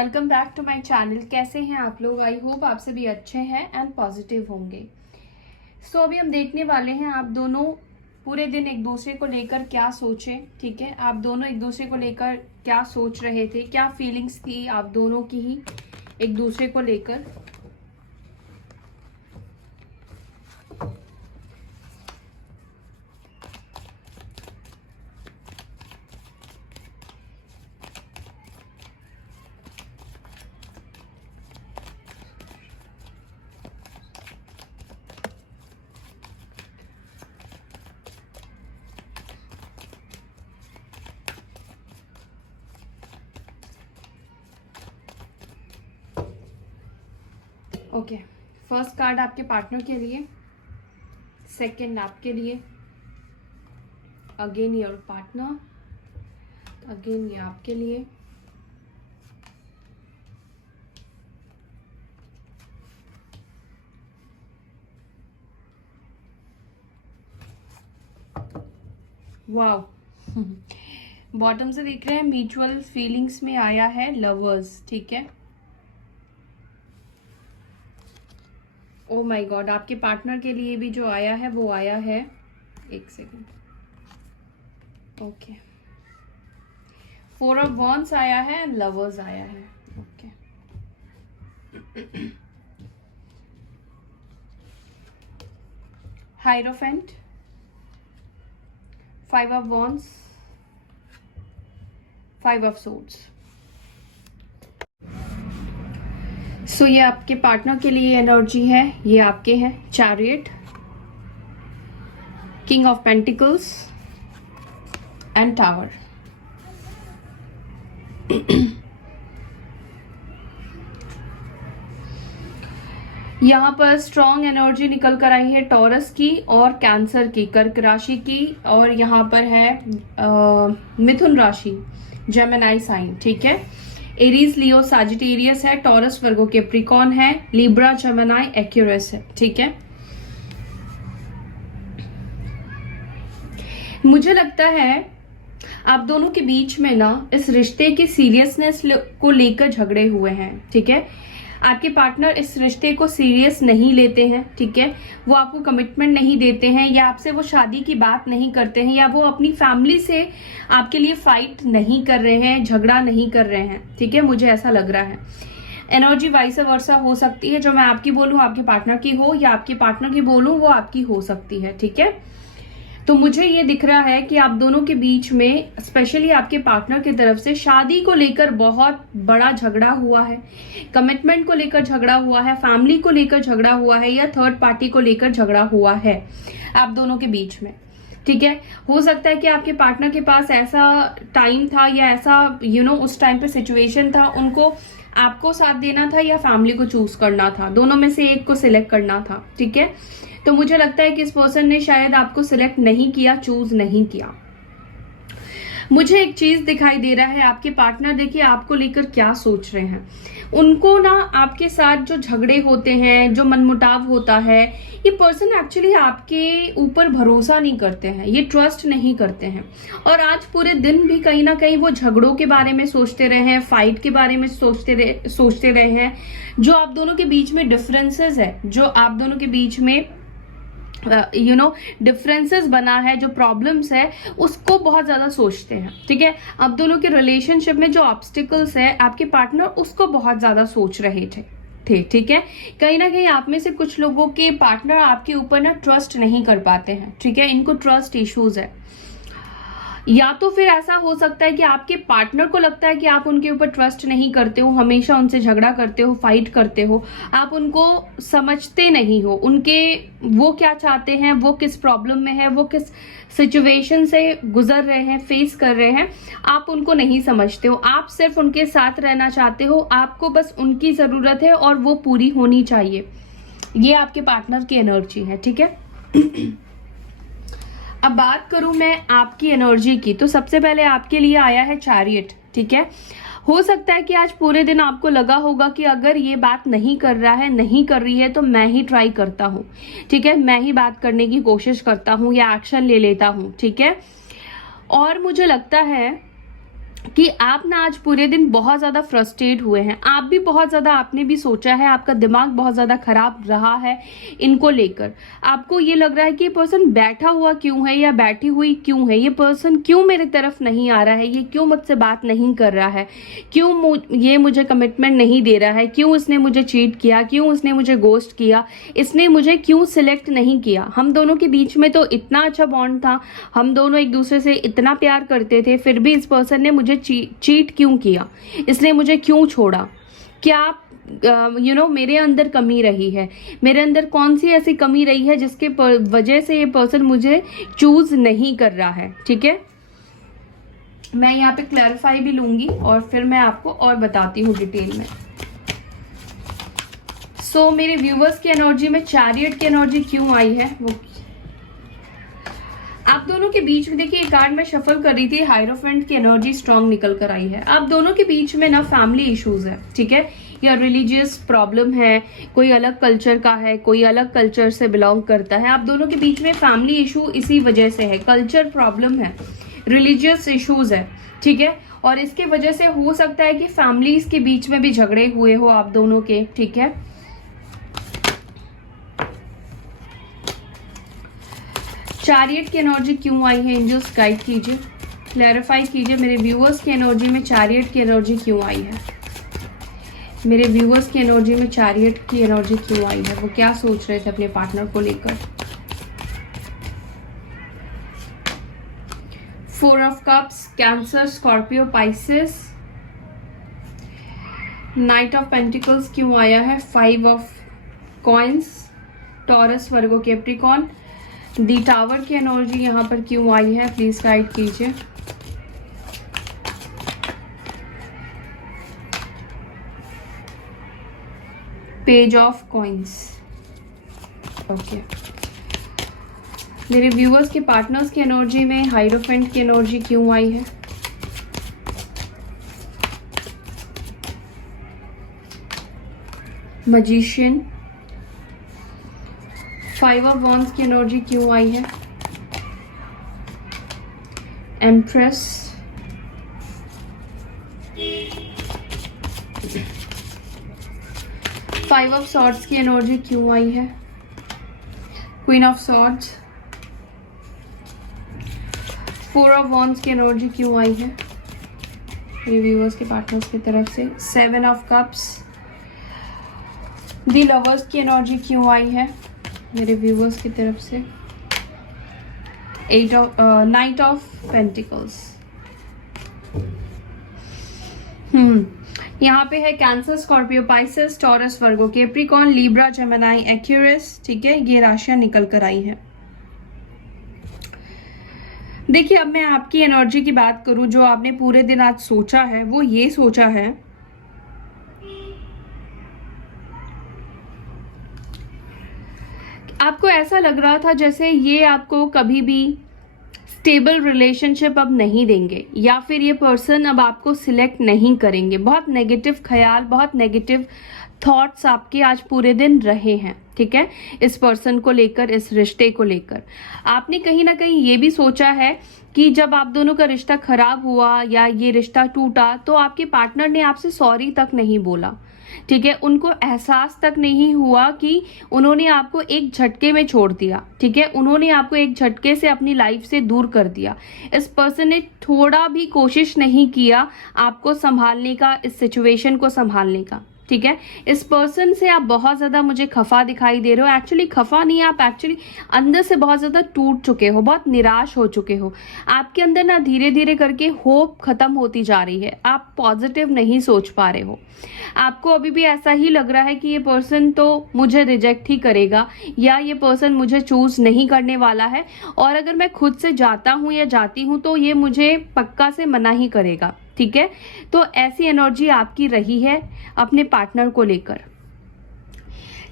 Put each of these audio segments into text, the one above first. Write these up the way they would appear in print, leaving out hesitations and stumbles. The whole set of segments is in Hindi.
Welcome back to my channel. कैसे हैं आप लोग? आई होप आप सभी अच्छे हैं एंड पॉजिटिव होंगे। अभी हम देखने वाले हैं आप दोनों पूरे दिन एक दूसरे को लेकर क्या सोचे। ठीक है, आप दोनों एक दूसरे को लेकर क्या सोच रहे थे, क्या फीलिंग्स थी आप दोनों की ही एक दूसरे को लेकर। ओके, फर्स्ट कार्ड आपके पार्टनर के लिए, सेकंड आपके लिए, अगेन योर पार्टनर, अगेन ये आपके लिए, वाओ। बॉटम से देख रहे हैं म्यूचुअल फीलिंग्स में आया है लवर्स। ठीक है, ओ माय गॉड, आपके पार्टनर के लिए भी जो आया है वो आया है, एक सेकेंड, ओके, 4 ऑफ वॉन्ड्स आया है एंड लवर्स आया है। Okay, hierophant, 5 of wands, 5 of swords. So ये आपके पार्टनर के लिए एनर्जी है, ये आपके हैं chariot, king of pentacles and tower. यहाँ पर स्ट्रॉन्ग एनर्जी निकल कर आई है टॉरस की और कैंसर की, कर्क राशि की, और यहाँ पर है मिथुन राशि, जेमिनी साइन। ठीक है, एरीज, लियो, साजिटेरियस है, टॉरस, वर्गो, कैप्रिकॉर्न है, लिब्रा, जेमिनी, एक्यूरस है। ठीक है, मुझे लगता है आप दोनों के बीच में ना इस रिश्ते की सीरियसनेस को लेकर झगड़े हुए हैं। ठीक है, आपके पार्टनर इस रिश्ते को सीरियस नहीं लेते हैं। ठीक है, वो आपको कमिटमेंट नहीं देते हैं, या आपसे वो शादी की बात नहीं करते हैं, या वो अपनी फैमिली से आपके लिए फाइट नहीं कर रहे हैं, झगड़ा नहीं कर रहे हैं। ठीक है, मुझे ऐसा लग रहा है। एनर्जी वाइस वर्सा हो सकती है, जो मैं आपकी बोलूं आपके पार्टनर की हो, या आपके पार्टनर की बोलूं वो आपकी हो सकती है। ठीक है, तो मुझे ये दिख रहा है कि आप दोनों के बीच में स्पेशली आपके पार्टनर की तरफ से शादी को लेकर बहुत बड़ा झगड़ा हुआ है, कमिटमेंट को लेकर झगड़ा हुआ है, फैमिली को लेकर झगड़ा हुआ है, या थर्ड पार्टी को लेकर झगड़ा हुआ है आप दोनों के बीच में। ठीक है, हो सकता है कि आपके पार्टनर के पास ऐसा टाइम था, या ऐसा उस टाइम पे सिचुएशन था, उनको आपको साथ देना था या फैमिली को चूज करना था, दोनों में से एक को सिलेक्ट करना था। ठीक है, तो मुझे लगता है कि इस पर्सन ने शायद आपको सिलेक्ट नहीं किया, चूज नहीं किया। मुझे एक चीज दिखाई दे रहा है, आपके पार्टनर देखिए आपको लेकर क्या सोच रहे हैं। उनको ना आपके साथ जो झगड़े होते हैं, जो मनमुटाव होता है, ये पर्सन एक्चुअली आपके ऊपर भरोसा नहीं करते हैं, ये ट्रस्ट नहीं करते हैं, और आज पूरे दिन भी कहीं ना कहीं वो झगड़ों के बारे में सोचते रहे हैं, फाइट के बारे में सोचते रहे हैं। जो आप दोनों के बीच में डिफरेंसेस है, जो आप दोनों के बीच में डिफरेंसेस बना है, जो प्रॉब्लम्स है, उसको बहुत ज्यादा सोचते हैं। ठीक है, आप दोनों के रिलेशनशिप में जो ऑब्स्टिकल्स है, आपके पार्टनर उसको बहुत ज्यादा सोच रहे थे। ठीक है, कहीं ना कहीं आप में से कुछ लोगों के पार्टनर आपके ऊपर ना ट्रस्ट नहीं कर पाते हैं। ठीक है, इनको ट्रस्ट इश्यूज है, या तो फिर ऐसा हो सकता है कि आपके पार्टनर को लगता है कि आप उनके ऊपर ट्रस्ट नहीं करते हो, हमेशा उनसे झगड़ा करते हो, फाइट करते हो, आप उनको समझते नहीं हो, उनके वो क्या चाहते हैं, वो किस प्रॉब्लम में है, वो किस सिचुएशन से गुजर रहे हैं, फेस कर रहे हैं, आप उनको नहीं समझते हो। आप सिर्फ उनके साथ रहना चाहते हो, आपको बस उनकी जरूरत है और वो पूरी होनी चाहिए। ये आपके पार्टनर की एनर्जी है। ठीक है, अब बात करूं मैं आपकी एनर्जी की, तो सबसे पहले आपके लिए आया है चैरियट। ठीक है, हो सकता है कि आज पूरे दिन आपको लगा होगा कि अगर ये बात नहीं कर रहा है, नहीं कर रही है, तो मैं ही ट्राई करता हूं। ठीक है, मैं ही बात करने की कोशिश करता हूं या एक्शन ले लेता हूं। ठीक है, और मुझे लगता है कि आप ना आज पूरे दिन बहुत ज़्यादा फ्रस्ट्रेट हुए हैं, आप भी बहुत ज़्यादा, आपने भी सोचा है, आपका दिमाग बहुत ज़्यादा खराब रहा है इनको लेकर। आपको ये लग रहा है कि ये पर्सन बैठा हुआ क्यों है या बैठी हुई क्यों है, ये पर्सन क्यों मेरे तरफ नहीं आ रहा है, ये क्यों मुझसे बात नहीं कर रहा है, क्यों ये मुझे कमिटमेंट नहीं दे रहा है, क्यों उसने मुझे चीट किया, क्यों उसने मुझे गोस्ट किया, इसने मुझे क्यों सिलेक्ट नहीं किया। हम दोनों के बीच में तो इतना अच्छा बॉन्ड था, हम दोनों एक दूसरे से इतना प्यार करते थे, फिर भी इस पर्सन ने मुझे चीट क्यों किया, इसने मुझे क्यों छोड़ा। क्या मेरे अंदर कमी रही है, मेरे अंदर कौन सी ऐसी कमी रही है जिसके वजह से ये पर्सन मुझे चूज नहीं कर रहा है। ठीक है, मैं यहाँ पे क्लैरिफाई भी लूंगी और फिर मैं आपको और बताती हूँ डिटेल में। सो मेरे व्यूवर्स की एनर्जी में चैरियट की एनर्जी क्यों आई है, वो आप दोनों के बीच में देखिए, कार्ड में शफल कर रही थी, हायरोफेंट की एनर्जी स्ट्रांग निकल कर आई है। आप दोनों के बीच में ना फैमिली इश्यूज है, ठीक है, या रिलीजियस प्रॉब्लम है, कोई अलग कल्चर का है, कोई अलग कल्चर से बिलोंग करता है। आप दोनों के बीच में फैमिली इशू इसी वजह से है, कल्चर प्रॉब्लम है, रिलीजियस इश्यूज है। ठीक है, और इसके वजह से हो सकता है कि फैमिलीज के बीच में भी झगड़े हुए हो आप दोनों के। ठीक है, चैरियट की एनर्जी क्यों आई है, एंजल्स गाइड कीजिए, क्लैरिफाई कीजिए। मेरे व्यूअर्स की एनर्जी में चैरियट की एनर्जी क्यों आई है, मेरे व्यूअर्स की एनर्जी में चैरियट की एनर्जी क्यों आई है, वो क्या सोच रहे थे अपने पार्टनर को लेकर। 4 of cups, cancer, Scorpio, Pisces, night of pentacles क्यों आया है, 5 of coins, taurus, Virgo, Capricorn, the tower की एनर्जी यहाँ पर क्यों आई है, प्लीज गाइड कीजिए। Page of coins. ओके, मेरे व्यूअर्स के पार्टनर्स की एनर्जी में हाइरोफेंट की एनर्जी क्यों आई है, मैजिशियन, 5 ऑफ वॉन्ड्स की एनर्जी क्यों आई है, एम्प्रेस, फाइव ऑफ सॉर्ड्स की एनर्जी क्यों आई है, queen of swords, 4 of wands की एनर्जी क्यों आई है मेरे व्यूअर्स के पार्टनर्स की तरफ से, 7 ऑफ कप्स, दी लवर्स की एनर्जी क्यों आई है मेरे व्यूअर्स की तरफ से, 9 ऑफ पेंटिकल्स। यहाँ पे है cancer, Scorpio, Pisces, taurus, Virgo, Capricorn, Libra, Gemini, Aquarius. ठीक है, ये राशियां निकल कर आई है। देखिए, अब मैं आपकी एनर्जी की बात करूं, जो आपने पूरे दिन आज सोचा है, वो ये सोचा है आपको ऐसा लग रहा था जैसे ये आपको कभी भी स्टेबल रिलेशनशिप अब नहीं देंगे, या फिर ये पर्सन अब आपको सिलेक्ट नहीं करेंगे। बहुत नेगेटिव ख्याल, बहुत नेगेटिव थॉट्स आपके आज पूरे दिन रहे हैं। ठीक है, इस पर्सन को लेकर, इस रिश्ते को लेकर आपने कहीं ना कहीं ये भी सोचा है कि जब आप दोनों का रिश्ता खराब हुआ या ये रिश्ता टूटा, तो आपके पार्टनर ने आपसे सॉरी तक नहीं बोला। ठीक है, उनको एहसास तक नहीं हुआ कि उन्होंने आपको एक झटके में छोड़ दिया। ठीक है, उन्होंने आपको एक झटके से अपनी लाइफ से दूर कर दिया। इस पर्सन ने थोड़ा भी कोशिश नहीं किया आपको संभालने का, इस सिचुएशन को संभालने का। ठीक है, इस पर्सन से आप बहुत ज्यादा मुझे खफा दिखाई दे रहे हो। एक्चुअली खफा नहीं, आप एक्चुअली अंदर से बहुत ज्यादा टूट चुके हो, बहुत निराश हो चुके हो। आपके अंदर ना धीरे धीरे करके होप खत्म होती जा रही है, आप पॉजिटिव नहीं सोच पा रहे हो। आपको अभी भी ऐसा ही लग रहा है कि ये पर्सन तो मुझे रिजेक्ट ही करेगा, या ये पर्सन मुझे चूज नहीं करने वाला है, और अगर मैं खुद से जाता हूं या जाती हूं तो ये मुझे पक्का से मना ही करेगा। ठीक है, तो ऐसी एनर्जी आपकी रही है अपने पार्टनर को लेकर।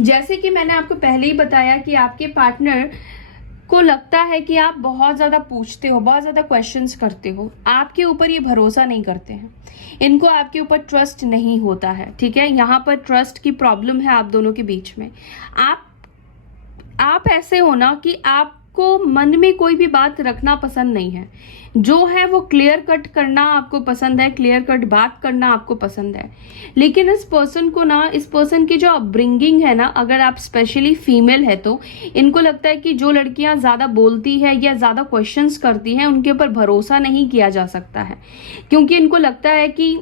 जैसे कि मैंने आपको पहले ही बताया कि आपके पार्टनर को लगता है कि आप बहुत ज्यादा पूछते हो, बहुत ज्यादा क्वेश्चंस करते हो, आपके ऊपर ये भरोसा नहीं करते हैं, इनको आपके ऊपर ट्रस्ट नहीं होता है। ठीक है, यहाँ पर ट्रस्ट की प्रॉब्लम है आप दोनों के बीच में। आप ऐसे हो ना कि आप आपको मन में कोई भी बात रखना पसंद नहीं है, जो है वो क्लियर कट करना आपको पसंद है, क्लियर कट बात करना आपको पसंद है। लेकिन इस पर्सन को ना, इस पर्सन की जो अपब्रिंगिंग है ना, अगर आप स्पेशली फीमेल है तो इनको लगता है कि जो लड़कियां ज्यादा बोलती है या ज्यादा क्वेश्चंस करती हैं उनके ऊपर भरोसा नहीं किया जा सकता है, क्योंकि इनको लगता है कि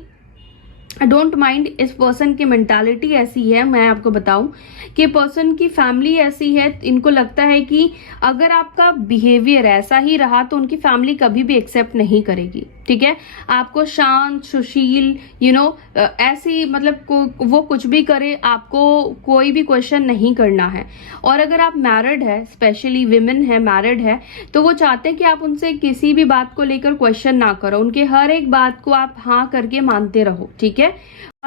डोंट माइंड, इस पर्सन की मेंटालिटी ऐसी है, मैं आपको बताऊं कि पर्सन की फैमिली ऐसी है, इनको लगता है कि अगर आपका बिहेवियर ऐसा ही रहा तो उनकी फैमिली कभी भी एक्सेप्ट नहीं करेगी। ठीक है, आपको शांत सुशील ऐसी मतलब वो कुछ भी करे, आपको कोई भी क्वेश्चन नहीं करना है। और अगर आप मैरिड है, स्पेशली विमेन है, मैरिड है, तो वो चाहते हैं कि आप उनसे किसी भी बात को लेकर क्वेश्चन ना करो, उनके हर एक बात को आप हाँ करके मानते रहो। ठीक है,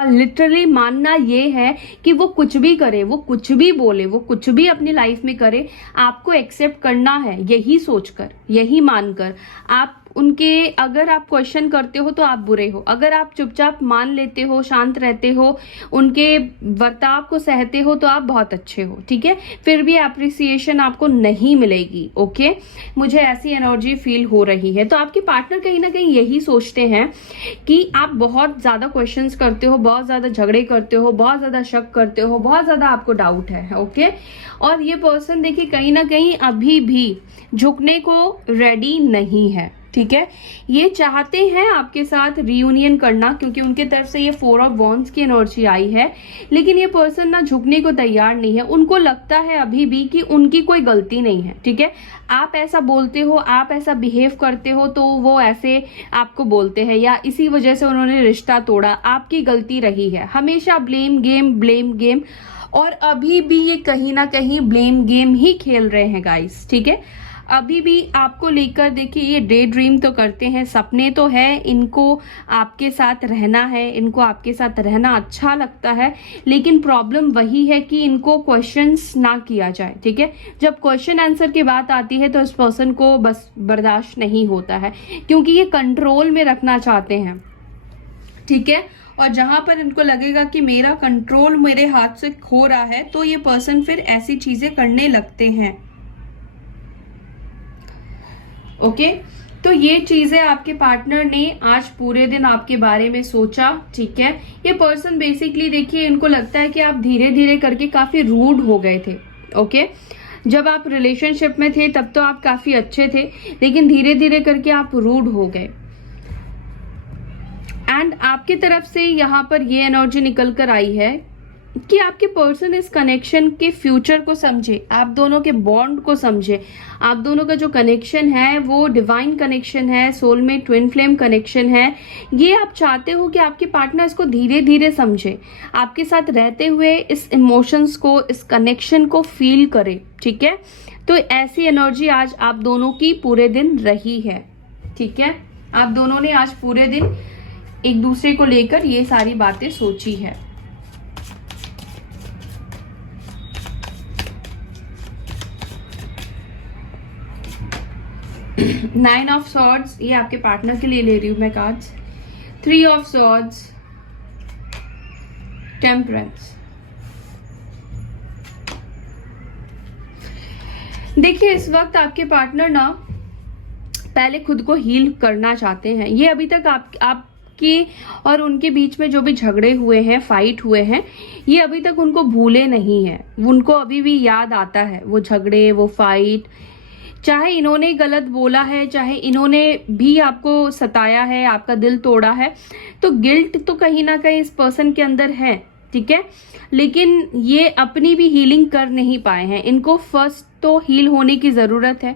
लिटरली मानना ये है कि वो कुछ भी करे, वो कुछ भी बोले, वो कुछ भी अपनी लाइफ में करे, आपको एक्सेप्ट करना है, यही सोचकर, यही मानकर। आप उनके, अगर आप क्वेश्चन करते हो तो आप बुरे हो, अगर आप चुपचाप मान लेते हो, शांत रहते हो, उनके बर्ताव को सहते हो तो आप बहुत अच्छे हो। ठीक है, फिर भी अप्रिसिएशन आपको नहीं मिलेगी। ओके, मुझे ऐसी एनर्जी फील हो रही है। तो आपके पार्टनर कहीं ना कहीं यही सोचते हैं कि आप बहुत ज्यादा क्वेश्चंस करते हो, बहुत ज्यादा झगड़े करते हो, बहुत ज्यादा शक करते हो, बहुत ज्यादा आपको डाउट है। ओके, और ये पर्सन देखिए कहीं ना कहीं अभी भी झुकने को रेडी नहीं है। ठीक है, ये चाहते हैं आपके साथ रियूनियन करना, क्योंकि उनके तरफ से ये 4 ऑफ वॉन्ड्स की एनर्जी आई है, लेकिन ये पर्सन ना झुकने को तैयार नहीं है। उनको लगता है अभी भी कि उनकी कोई गलती नहीं है। ठीक है, आप ऐसा बोलते हो, आप ऐसा बिहेव करते हो तो वो ऐसे आपको बोलते हैं, या इसी वजह से उन्होंने रिश्ता तोड़ा, आपकी गलती रही है। हमेशा ब्लेम गेम, ब्लेम गेम, और अभी भी ये कहीं ना कहीं ब्लेम गेम ही खेल रहे हैं गाइस। ठीक है, अभी भी आपको लेकर देखिए ये डे ड्रीम तो करते हैं, सपने तो है, इनको आपके साथ रहना है, इनको आपके साथ रहना अच्छा लगता है, लेकिन प्रॉब्लम वही है कि इनको क्वेश्चंस ना किया जाए। ठीक है, जब क्वेश्चन आंसर की बात आती है तो इस पर्सन को बस बर्दाश्त नहीं होता है, क्योंकि ये कंट्रोल में रखना चाहते हैं। ठीक है, और जहां पर इनको लगेगा कि मेरा कंट्रोल मेरे हाथ से खो रहा है तो ये पर्सन फिर ऐसी चीजें करने लगते हैं। ओके, तो ये चीजें आपके पार्टनर ने आज पूरे दिन आपके बारे में सोचा। ठीक है, ये पर्सन बेसिकली देखिए इनको लगता है कि आप धीरे धीरे करके काफी रूड हो गए थे। ओके, जब आप रिलेशनशिप में थे तब तो आप काफी अच्छे थे, लेकिन धीरे धीरे करके आप रूड हो गए। एंड आपकी तरफ से यहाँ पर ये एनर्जी निकल कर आई है कि आपके पर्सन इस कनेक्शन के फ्यूचर को समझे, आप दोनों के बॉन्ड को समझे। आप दोनों का जो कनेक्शन है वो डिवाइन कनेक्शन है, सोलमेट ट्विन फ्लेम कनेक्शन है। ये आप चाहते हो कि आपके पार्टनर इसको धीरे धीरे समझे, आपके साथ रहते हुए इस इमोशंस को, इस कनेक्शन को फील करे। ठीक है, तो ऐसी एनर्जी आज आप दोनों की पूरे दिन रही है। ठीक है, आप दोनों ने आज पूरे दिन एक दूसरे को लेकर ये सारी बातें सोची है। नाइन ऑफ सॉर्ड्स, ये आपके पार्टनर के लिए ले रही हूं मैं कार्ड्स। 3 of swords, temperance. देखिए इस वक्त आपके पार्टनर ना पहले खुद को हील करना चाहते हैं। ये अभी तक आपके और उनके बीच में जो भी झगड़े हुए हैं, फाइट हुए हैं, ये अभी तक उनको भूले नहीं है। उनको अभी भी याद आता है वो झगड़े, वो फाइट, चाहे इन्होंने गलत बोला है, चाहे इन्होंने भी आपको सताया है, आपका दिल तोड़ा है, तो गिल्ट तो कहीं ना कहीं इस पर्सन के अंदर है। ठीक है, लेकिन ये अपनी भी हीलिंग कर नहीं पाए हैं। इनको फर्स्ट तो हील होने की जरूरत है।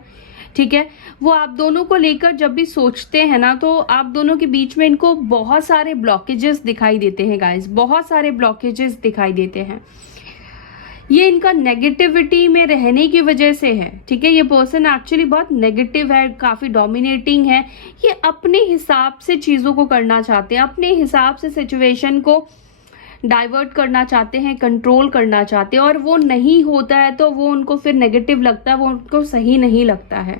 ठीक है, वो आप दोनों को लेकर जब भी सोचते हैं ना, तो आप दोनों के बीच में इनको बहुत सारे ब्लॉकेजेस दिखाई देते हैं गाइस, बहुत सारे ब्लॉकेजेस दिखाई देते हैं। ये इनका नेगेटिविटी में रहने की वजह से है। ठीक है, ये पर्सन एक्चुअली बहुत नेगेटिव है, काफी डोमिनेटिंग है। ये अपने हिसाब से चीजों को करना चाहते हैं, अपने हिसाब से सिचुएशन को डाइवर्ट करना चाहते हैं, कंट्रोल करना चाहते हैं, और वो नहीं होता है तो वो उनको फिर नेगेटिव लगता है, वो उनको सही नहीं लगता है।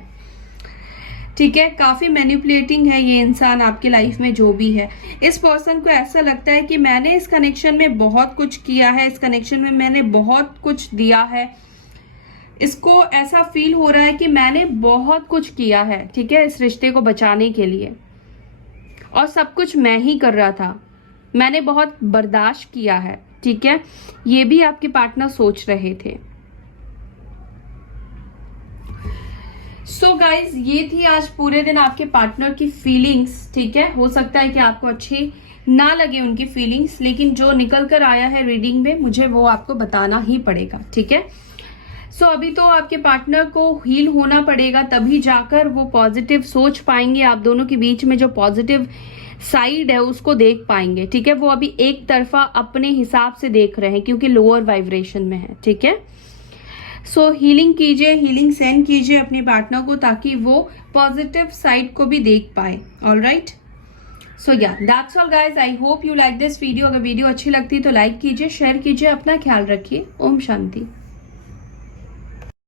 ठीक है, काफी मैनिपुलेटिंग है ये इंसान आपकी लाइफ में जो भी है। इस पर्सन को ऐसा लगता है कि मैंने इस कनेक्शन में बहुत कुछ किया है, इस कनेक्शन में मैंने बहुत कुछ दिया है, इसको ऐसा फील हो रहा है कि मैंने बहुत कुछ किया है, ठीक है, इस रिश्ते को बचाने के लिए, और सब कुछ मैं ही कर रहा था, मैंने बहुत बर्दाश्त किया है, ठीक है, ये भी आपके पार्टनर सोच रहे थे। सो गाइज, ये थी आज पूरे दिन आपके पार्टनर की फीलिंग्स, ठीक है। हो सकता है कि आपको अच्छी ना लगे उनकी फीलिंग्स, लेकिन जो निकल कर आया है रीडिंग में मुझे वो आपको बताना ही पड़ेगा, ठीक है। सो अभी तो आपके पार्टनर को हील होना पड़ेगा, तभी जाकर वो पॉजिटिव सोच पाएंगे, आप दोनों के बीच में जो पॉजिटिव साइड है उसको देख पाएंगे, ठीक है। वो अभी एक तरफा अपने हिसाब से देख रहे हैं क्योंकि लोअर वाइब्रेशन में है, ठीक है। सो हीलिंग कीजिए, हीलिंग सेंड कीजिए अपने पार्टनर को ताकि वो पॉजिटिव साइड को भी देख पाए। ऑल राइट, सो या that's all guys, I hope you like this video. अगर वीडियो अच्छी लगती है तो लाइक कीजिए, शेयर कीजिए, अपना ख्याल रखिए। ओम शांति।